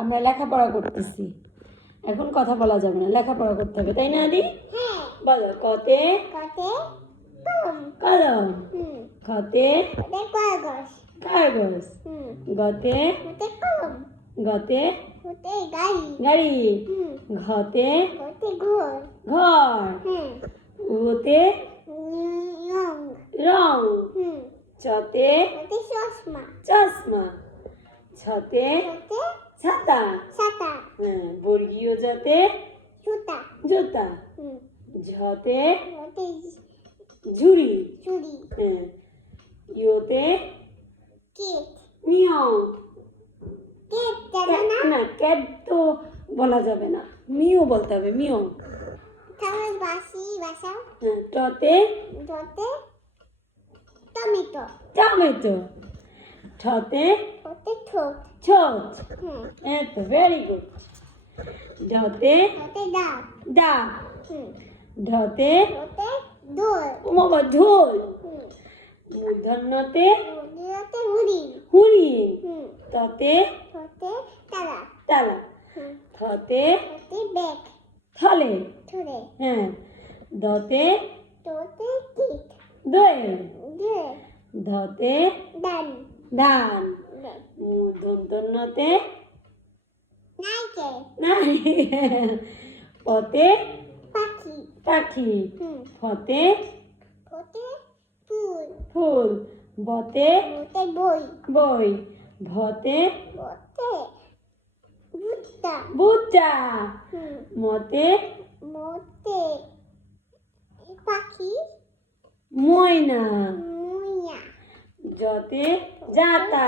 আমরা লেখাপড়া করতেছি, এখন কথা বলা যাবে না, লেখাপড়া করতে হবে, তাই না আদি? বলো কতে কলম, খতে কাগজ, গতে গতে গাড়ি, ঘতে ঘর, উতে রং, চতে চশমা, ছতে ছাতা, বর্গীয় জতে জুতা, ঝতে ঝুড়ি, ইয়োতে মিয়াও, না ক্যাট তো বলা যাবে না, মিও বলতে হবে, মিও। টতে টমেটো, ঠতে ছোট, এতো ভেরি গুড। ঢতে ডাব, ঢতে ঢোল, মূর্ধন্যতে হরিণ, ততে তালা, থতে থলে, হ্যাঁ, দতে দোয়েল, ধতে ধান, মূর্ধন্যতে পতে পাখি, ফতে ফুল, বতে বই, ভতে ভুট্টা, মতে ময়না, যতে যাতা।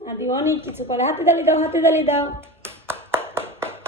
আদি অনেক কিছু করে, হাতে তালি দাও, হাতে তালি দাও।